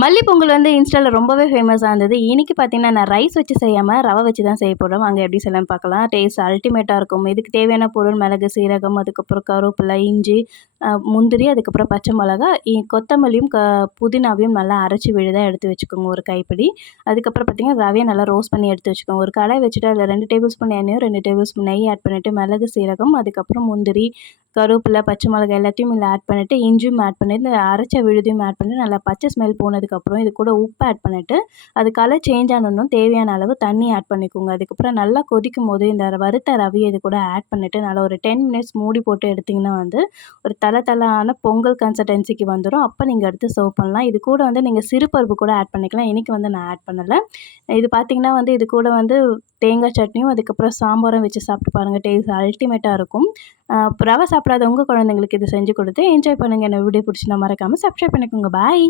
மல்லி பொங்கல் வந்து இன்ஸ்டால ரொம்பவே ஃபேமஸா இருந்தது. இன்னைக்கு பார்த்தீங்கன்னா, நான் ரைஸ் வச்சு செய்யாம ரவ வச்சு தான் செய்ய போறேன். வாங்க எப்படி செய்யலாம்னு பார்க்கலாம். டேஸ்ட் அல்டிமேட்டா இருக்கும். இதுக்கு தேவையான பொருள் மிளகு, சீரகம், அதுக்கப்புறம் கருவேப்பிலை, இஞ்சி, முந்திரி, அதுக்கப்புறம் பச்சை மிளகா, கொத்தமல்லியும், புதினாவையும் நல்லா அரைச்சு விழுதா எடுத்து வச்சுக்கோங்க ஒரு கைப்பிடி. அதுக்கப்புறம் பார்த்தீங்கன்னா, ரவைய நல்லா ரோஸ்ட் பண்ணி எடுத்து வச்சுக்கோங்க. ஒரு கடாய் வச்சுட்டு அதில 2 டேபிள் ஸ்பூன் எண்ணெயும், 2 டேபிள் ஸ்பூன் நெய் ஆட் பண்ணிட்டு, மிளகு, சீரகம், அதுக்கப்புறம் முந்திரி, கருவேப்பிலை, பச்சை மிளகாய் எல்லாத்தையும் இதில ஆட் பண்ணிட்டு, இஞ்சியும் ஆட் பண்ணி, இந்த அரைச்ச விழுதையும் ஆட் பண்ணி நல்லா பச்சை ஸ்மெல் போனதுக்கப்புறம் இது கூட உப்பு ஆட் பண்ணிட்டு, அது கலர் சேஞ்ச் ஆனோன்னும் தேவையான அளவு தண்ணி ஆட் பண்ணிக்கோங்க. அதுக்கப்புறம் நல்லா கொதிக்கும்போது இந்த வறுத்த ரவைய இது கூட ஆட் பண்ணிட்டு, நல்லா ஒரு 10 மினிட்ஸ் மூடி போட்டு எடுத்தீங்கன்னா வந்து, ஒரு தளதளான பொங்கல் கன்சிஸ்டன்சிக்கு வந்துரும். அப்ப நீங்க எடுத்து சர்வ் பண்ணலாம். இது கூட வந்து நீங்க சிறு பருப்பு கூட ஆட் பண்ணிக்கலாம். இன்னைக்கு வந்து நான் ஆட் பண்ணல. இது பார்த்தீங்கன்னா வந்து இது கூட வந்து தேங்காய் சட்னியும், அதுக்கப்புறம் சாம்பாரும் வச்சு சாப்பிட்டு பாருங்க. டேஸ்ட் அல்டிமேட்டா இருக்கும். ரவை சாப்பிடாத உங்க குழந்தைங்களுக்கு இது செஞ்சு கொடுத்து என்ஜாய் பண்ணுங்க. இந்த வீடியோ பிடிச்சிருந்தா மறக்காம சப்ஸ்கிரைப் பண்ணிக்கோங்க. பாய்.